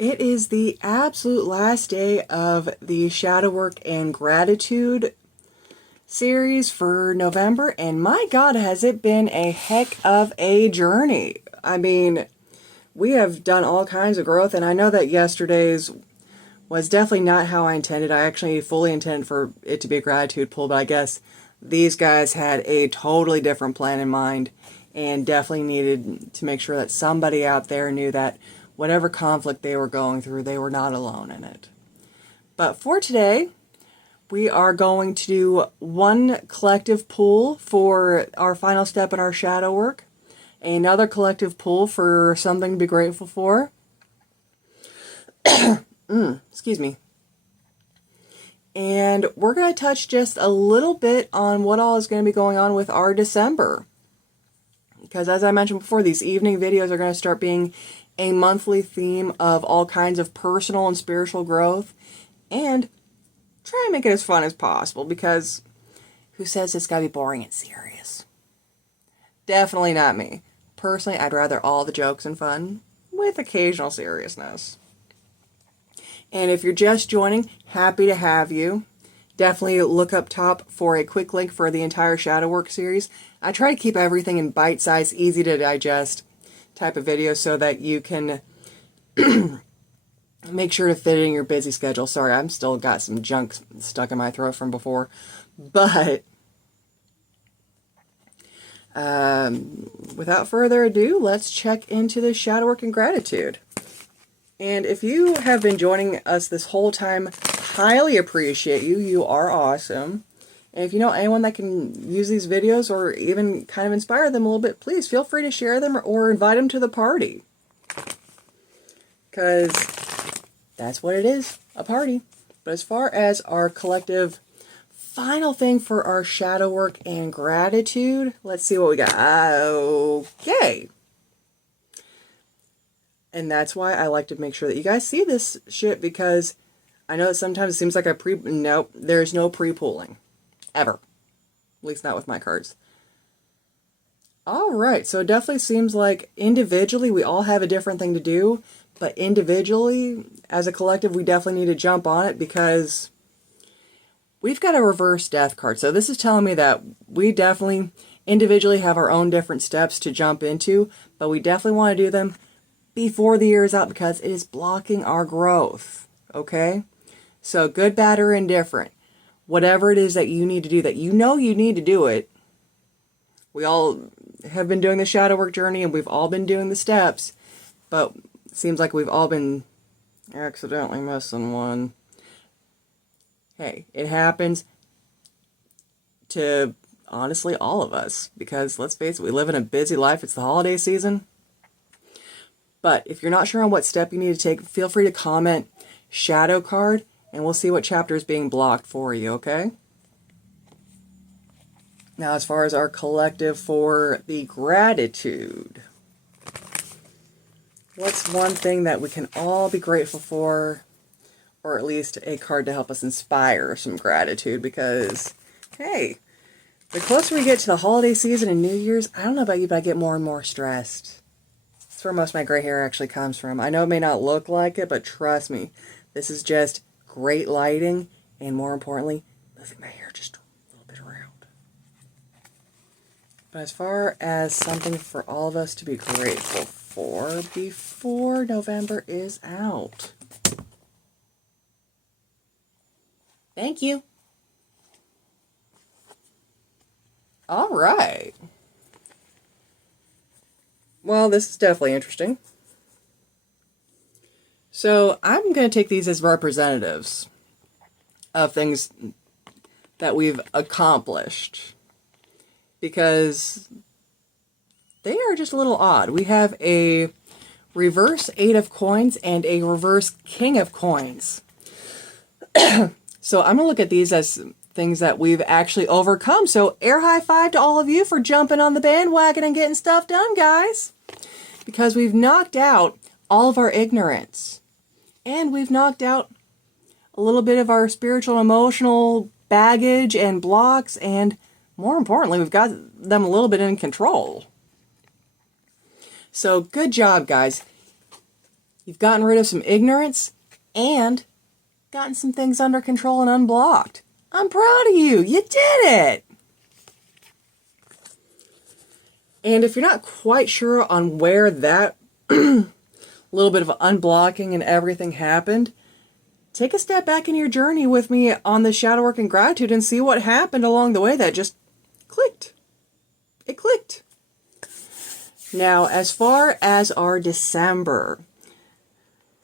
It is the absolute last day of the Shadow Work and Gratitude series for November, and my God, has it been a heck of a journey. I mean, we have done all kinds of growth, and I know that yesterday's was definitely not how I intended. I actually fully intended for it to be a gratitude pool, but I guess these guys had a totally different plan in mind and definitely needed to make sure that somebody out there knew that whatever conflict they were going through, they were not alone in it. But for today, we are going to do one collective pull for our final step in our shadow work, another collective pull for something to be grateful for. Excuse me. And we're going to touch just a little bit on what all is going to be going on with our December. Because as I mentioned before, these evening videos are going to start being a monthly theme of all kinds of personal and spiritual growth. And try and make it as fun as possible, because who says it's got to be boring and serious? Definitely not me. Personally, I'd rather all the jokes and fun with occasional seriousness. And if you're just joining, happy to have you. Definitely look up top for a quick link for the entire Shadow Work series. I try to keep everything in bite-sized, easy to digest type of videos so that you can make sure to fit it in your busy schedule. Sorry, I'm still got some junk stuck in my throat from before. But without further ado, let's check into the Shadow Work and Gratitude. And if you have been joining us this whole time, highly appreciate you. You are awesome. And if you know anyone that can use these videos or even kind of inspire them a little bit, please feel free to share them or invite them to the party. Because that's what it is, a party. But as far as our collective final thing for our shadow work and gratitude, let's see what we got. Okay. And that's why I like to make sure that you guys see this shit, because I know that sometimes it seems like nope, there's no pre-pooling. Ever. At least not with my cards. Alright, so it definitely seems like individually we all have a different thing to do, but individually, as a collective, we definitely need to jump on it, because we've got a reverse death card. So this is telling me that we definitely individually have our own different steps to jump into, but we definitely want to do them before the year is out, because it is blocking our growth. Okay? So good, bad, or indifferent. Whatever it is that you need to do, that you know you need to do it. We all have been doing the shadow work journey, and we've all been doing the steps, but it seems like we've all been accidentally missing one. Hey, it happens to, honestly, all of us, because let's face it, we live in a busy life. It's the holiday season. But if you're not sure on what step you need to take, feel free to comment shadow card, and we'll see what chapter is being blocked for you, okay? Now, as far as our collective for the gratitude, what's one thing that we can all be grateful for, or at least a card to help us inspire some gratitude? Because, hey, the closer we get to the holiday season and New Year's, I don't know about you, but I get more and more stressed. That's where most of my gray hair actually comes from. I know it may not look like it, but trust me, this is just great lighting, and more importantly, moving my hair just a little bit around. But as far as something for all of us to be grateful for before November is out. Thank you. All right. Well, this is definitely interesting. So I'm going to take these as representatives of things that we've accomplished, because they are just a little odd. We have a reverse 8 of coins and a reverse king of coins. So I'm going to look at these as things that we've actually overcome. So air high five to all of you for jumping on the bandwagon and getting stuff done, guys. Because we've knocked out all of our ignorance. And we've knocked out a little bit of our spiritual and emotional baggage and blocks. And more importantly, we've got them a little bit in control. So good job, guys. You've gotten rid of some ignorance and gotten some things under control and unblocked. I'm proud of you. You did it. And if you're not quite sure on where that little bit of unblocking and everything happened, take a step back in your journey with me on the shadow work and gratitude and see what happened along the way that just clicked. It clicked. Now, as far as our December,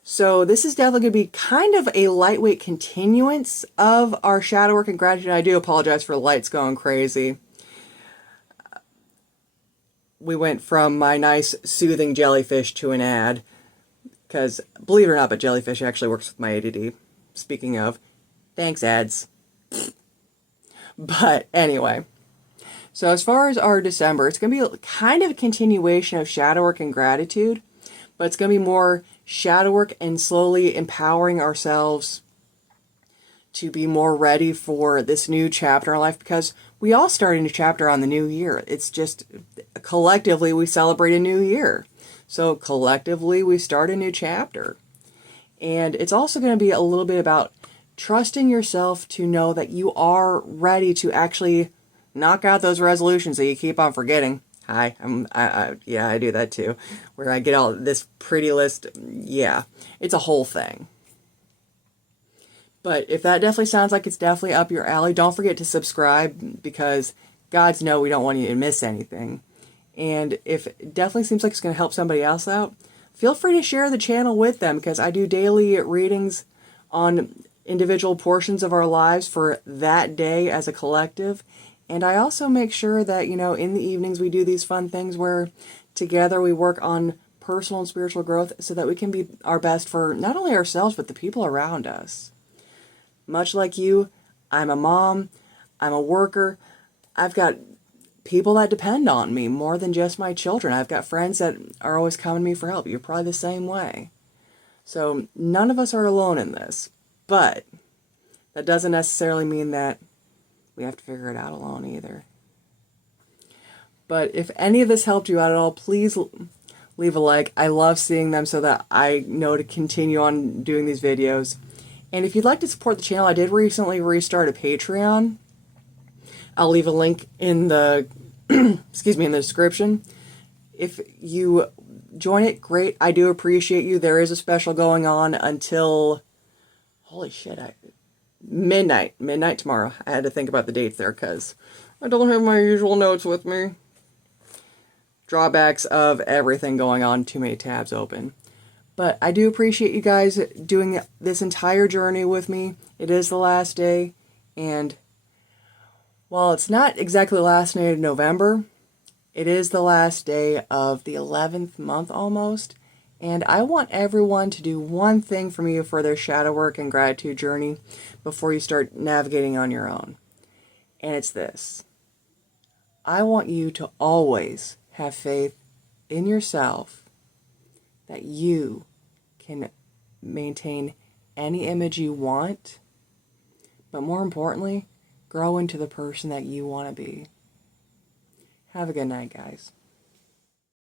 so this is definitely going to be kind of a lightweight continuance of our shadow work and gratitude. I do apologize for the lights going crazy. We went from my nice soothing jellyfish to an ad, because believe it or not, but jellyfish actually works with my ADD. Speaking of, thanks ads. But anyway, so as far as our December, it's going to be kind of a continuation of shadow work and gratitude, but it's going to be more shadow work and slowly empowering ourselves to be more ready for this new chapter in our life, because we all start a new chapter on the new year. It's just collectively we celebrate a new year. So collectively we start a new chapter. And it's also going to be a little bit about trusting yourself to know that you are ready to actually knock out those resolutions that you keep on forgetting. Yeah, I do that too. Where I get all this pretty list. Yeah, it's a whole thing. But if that definitely sounds like it's definitely up your alley, don't forget to subscribe, because gods know we don't want you to miss anything. And if it definitely seems like it's going to help somebody else out, feel free to share the channel with them, because I do daily readings on individual portions of our lives for that day as a collective. And I also make sure that, in the evenings we do these fun things where together we work on personal and spiritual growth so that we can be our best for not only ourselves, but the people around us. Much like you, I'm a mom, I'm a worker, I've got people that depend on me more than just my children. I've got friends that are always coming to me for help. You're probably the same way. So none of us are alone in this, but that doesn't necessarily mean that we have to figure it out alone either. But if any of this helped you out at all, please leave a like. I love seeing them so that I know to continue on doing these videos. And if you'd like to support the channel, I did recently restart a Patreon. I'll leave a link in the in the description. If you join it, great. I do appreciate you. There is a special going on until, holy shit, midnight tomorrow. I had to think about the dates there because I don't have my usual notes with me. Drawbacks of everything going on, too many tabs open. But I do appreciate you guys doing this entire journey with me. It is the last day, and while it's not exactly the last day of November, it is the last day of the 11th month almost, and I want everyone to do one thing for me for their shadow work and gratitude journey before you start navigating on your own. And it's this. I want you to always have faith in yourself that you can maintain any image you want, but more importantly, grow into the person that you want to be. Have a good night, guys.